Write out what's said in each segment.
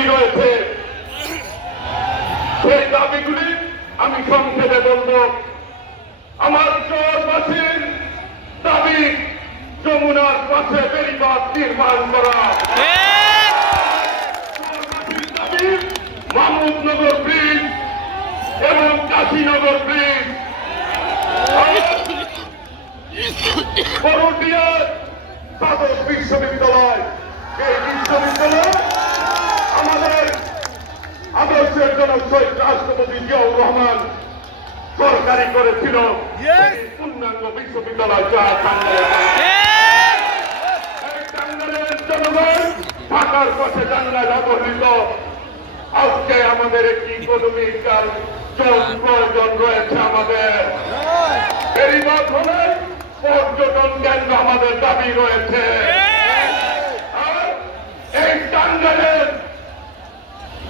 দাবি রয়েছে, সেই দাবিগুলি আমি সংক্ষেপে বলব। আমার চরবাসীর দাবি যমুনার পাশে বেড়িবাঁধ নির্মাণ করা, চরবাসীর দাবি মাহমুদনগর ব্রিজ এবং কাশীনগর ব্রিজ, করটিয়ার সাধক বিশ্ববিদ্যালয়। এই বিশ্ববিদ্যালয় আমাদের আদর্শের জনক শহীদ রাষ্ট্রপতি জিয়াউর রহমান সরকারি করেছিল। পূর্ণাঙ্গ বিশ্ববিদ্যালয় টাঙ্গাইলের জনগণ ঢাকার পথে টাঙ্গাইল অবহেলিত। আজকে আমাদের একটি ইকোনমিক প্রয়োজন রয়েছে। আমাদের বেড়িবাঁধ হলে পর্যটন কেন্দ্র আমাদের দাবি রয়েছে। আর এই টাঙ্গাইলের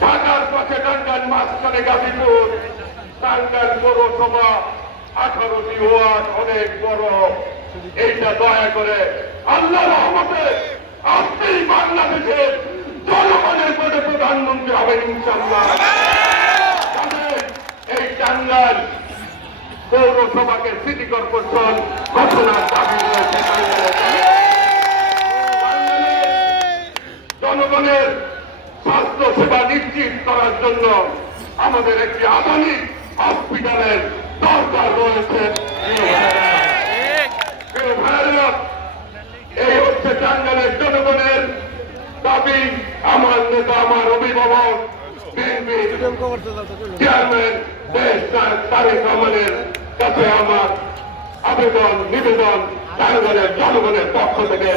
ঢাকার পথে টাঙ্গাইল মাঝখানে গাজীপুর, টাঙ্গাইল পৌরসভা 18টি ওয়ার্ড অনেক বড়। এইটা দয়া করে আল্লাহ রহমতে আপনি বাংলাদেশের জনগণের পদে প্রধানমন্ত্রী হবেন ইনশাআল্লাহ। এই টাঙ্গাইল পৌরসভাকে সিটি কর্পোরেশন ঘোষণার দাবি রয়েছে। জনগণের স্বাস্থ্য সেবা নিশ্চিত করার জন্য আমাদের একটি আধুনিক হসপিটালের দরকার রয়েছে। এই হচ্ছে টাঙ্গাইলের জনগণের দাবি। আমার নেতা, আমার অভিভাবক চেয়ারম্যান তারেক রহমানের কাছে আমার আবেদন নিবেদন, টাঙ্গাইলের জনগণের পক্ষ থেকে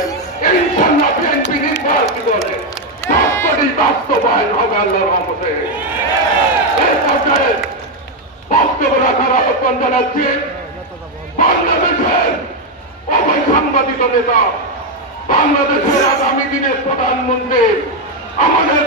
ইনশাআল্লাহ বিএনপি নির্বাচিত হলে সবকটি বাস্তবায়ন হবে আল্লাহর রহমতে। এই পর্যায়ে বক্তব্য রাখার আহ্বান জানাচ্ছি বাংলাদেশের অবৈসাংবাদিক নেতা, বাংলাদেশের আগামী দিনের প্রধানমন্ত্রী, আমাদের